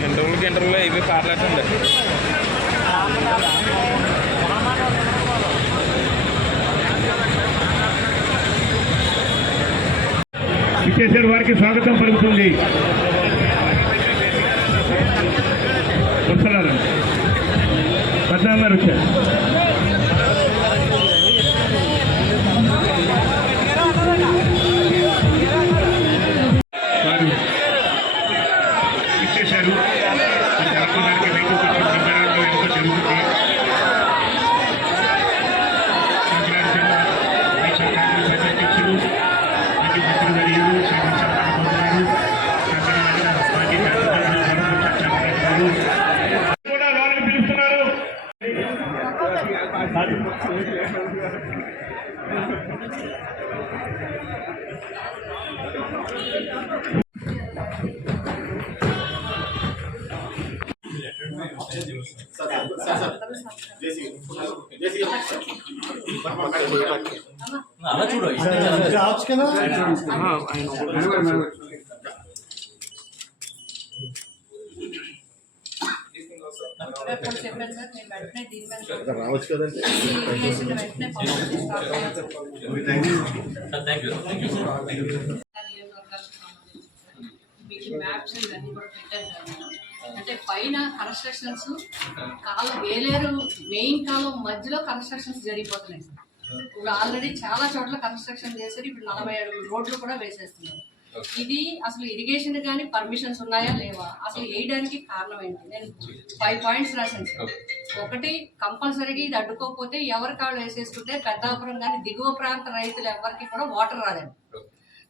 ఇంటర్వ్యూలకి ఇంటర్వ్యూలో అయిపోయి పాటలాటండి విజయశ్వర్ వారికి స్వాగతం పలుకుతుంది. వస్తున్నారు పద్నాలుగు వచ్చారు అలా చూడు ఎప్పుడు చెప్పాను సంబంధించి మీకు మ్యాప్స్ ఇవన్నీ కూడా పెట్టారు సార్ నేను. అంటే పైన కన్స్ట్రక్షన్స్ కాలం వేలేరు మెయిన్ కాలం మధ్యలో కన్స్ట్రక్షన్స్ జరిగిపోతున్నాయి. సార్ ఇప్పుడు ఆల్రెడీ చాలా చోట్ల కన్స్ట్రక్షన్ చేశారు ఇప్పుడు నలభై అడుగుల రోడ్లు కూడా వేసేస్తున్నారు. ఇది అసలు ఇరిగేషన్ కానీ పర్మిషన్స్ ఉన్నాయా లేవా? అసలు వేయడానికి కారణం ఏంటి? నేను ఫైవ్ పాయింట్స్ రాశాను సార్. ఒకటి కంపల్సరీగా ఇది అడ్డుకోకపోతే ఎవరి కాళ్ళు వేసేసుకుంటే పెద్దాపురం కానీ దిగువ ప్రాంత రైతులు ఎవరికి కూడా వాటర్ రాదండి.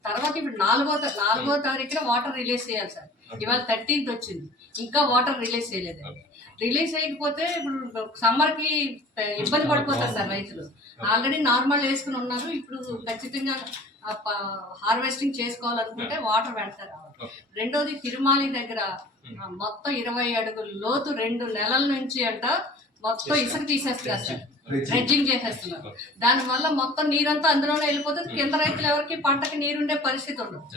తర్వాత ఇప్పుడు నాలుగో నాలుగో తారీఖున వాటర్ రిలీజ్ చేయాలి సార్. ఇవాళ థర్టీన్త్ వచ్చింది. ఇంకా వాటర్ రిలీజ్ చేయలేదు రిలీజ్ చేయకపోతే ఇప్పుడు సమ్మర్కి ఇబ్బంది పడిపోతారు సార్ రైతులు. ఆల్రెడీ నార్మల్ వేసుకుని ఉన్నారు. ఇప్పుడు ఖచ్చితంగా హార్వెస్టింగ్ చేసుకోవాలనుకుంటే వాటర్ వెంటనే రావాలి రెండోది తిరుమాలి దగ్గర ఆ, మొత్తం ఇరవై అడుగుల లోతు రెండు నెలల నుంచి అంట మొత్తం ఇసుక. తీసేస్తారు డ్రెడ్జింగ్ చేసేస్తున్నారు. దానివల్ల మొత్తం నీరంతా అందులోనే వెళ్ళిపోతుంది. కింద రైతులు ఎవరికి పంటకి నీరుండే పరిస్థితి ఉండదు.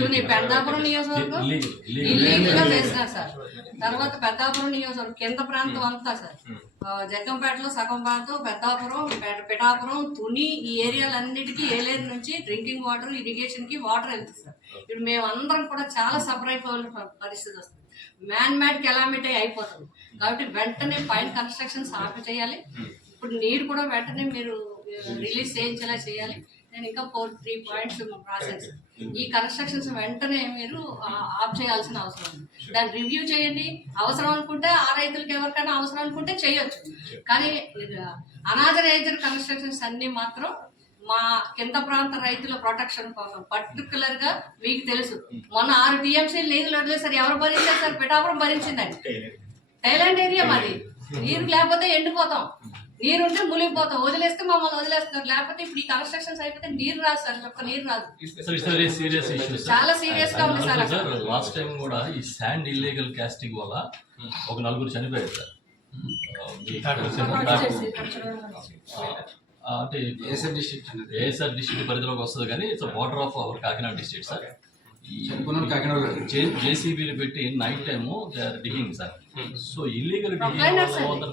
దీనికి పెద్దాపురం నియోజకవర్గం సార్. తర్వాత పెద్దాపురం నియోజకవర్గం కింద ప్రాంతం అంతా సార్. ఆ, జగ్గంపేటలో సగం భాగం పెద్దాపురం పిఠాపురం తుని ఈ ఏరియాలన్నిటికీ ఏలేరు నుంచి డ్రింకింగ్ వాటర్ ఇరిగేషన్కి వాటర్ వెళ్తుంది సార్. ఇప్పుడు మేమందరం కూడా చాలా సఫర్ ప- పరిస్థితి వస్తుంది. మ్యాన్ మ్యాడ్ కెలామిటీ అయిపోతుంది. కాబట్టి వెంటనే పైన కన్స్ట్రక్షన్స్ ఆఫ్ చేయాలి. ఇప్పుడు నీరు కూడా వెంటనే మీరు రిలీజ్ చేయించేలా చేయాలి. నేను ఇంకా ఫోర్ త్రీ పాయింట్స్ సార్ ఈ కన్స్ట్రక్షన్స్ వెంటనే మీరు ఆఫ్ చేయాల్సిన అవసరం ఉంది. దాన్ని రివ్యూ చేయండి. అవసరం అనుకుంటే ఆ రైతులకి ఎవరికైనా అవసరం అనుకుంటే చేయొచ్చు. కానీ అనాథరైజర్ కన్స్ట్రక్షన్స్ అన్ని మాత్రం మా కింద ప్రాంత రైతుల ప్రొటెక్షన్ కోసం పర్టికులర్గా మీకు తెలుసు. మొన్న ఆరు టీఎంసీ నీళ్ళు వదిలేసారు. ఎవరు భరించారు సార్? పిఠాపురం భరించిందండి. థైలాండ్ ఏరియా మాది. నీరు లేకపోతే ఎండిపోతాం. నీరు ఉంటే మునిగిపోతాం వదిలేస్తే మమ్మల్ని వదిలేస్తున్నారు. లేకపోతే ఇప్పుడు ఈ కన్స్ట్రక్షన్స్ అయిపోతే నీరు రాదు సార్. ఒక్క నీరు రాదు. సీరియస్ చాలా serious గా ఉంది సార్. లాస్ట్ టైం కూడా ఈ శాండ్ ఇల్లీగల్ కాస్టింగ్ వల్ల ఒక నలుగురు చనిపోయారు సార్ అంటే ఏసర్ డిస్ట్రిక్ట్ అనేది. ఏఎస్ఆర్ డిస్ట్రిక్ట్ పరిధిలోకి వస్తుంది కానీ it's border of our Kakinada district sir Kakinada జేసీబీలు పెట్టి night time they are digging sir so illegal పెట్టి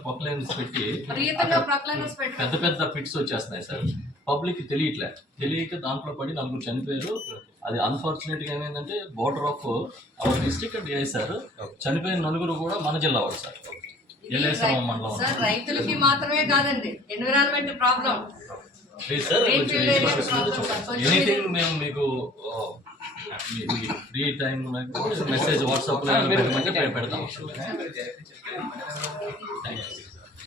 ప్రొక్లైనర్స్ పెట్టారు పెద్ద పెద్ద ఫిట్స్ వచ్చేస్తున్నాయి సార్. పబ్లిక్ తెలియట్లే. తెలియక దాంట్లో పడి నలుగురు చనిపోయారు. అది అన్ఫార్చునేట్గా ఏమైందంటే border of our district and sir చనిపోయిన నలుగురు కూడా మన జిల్లా వాళ్ళు సార్. ఎల్ఐసం మండలం సార్ రైతులకి మాత్రమే కాదండి. Environment problem please sir. Anything మేము మీకు టైం మెసేజ్ వాట్సాప్లో పెడతాం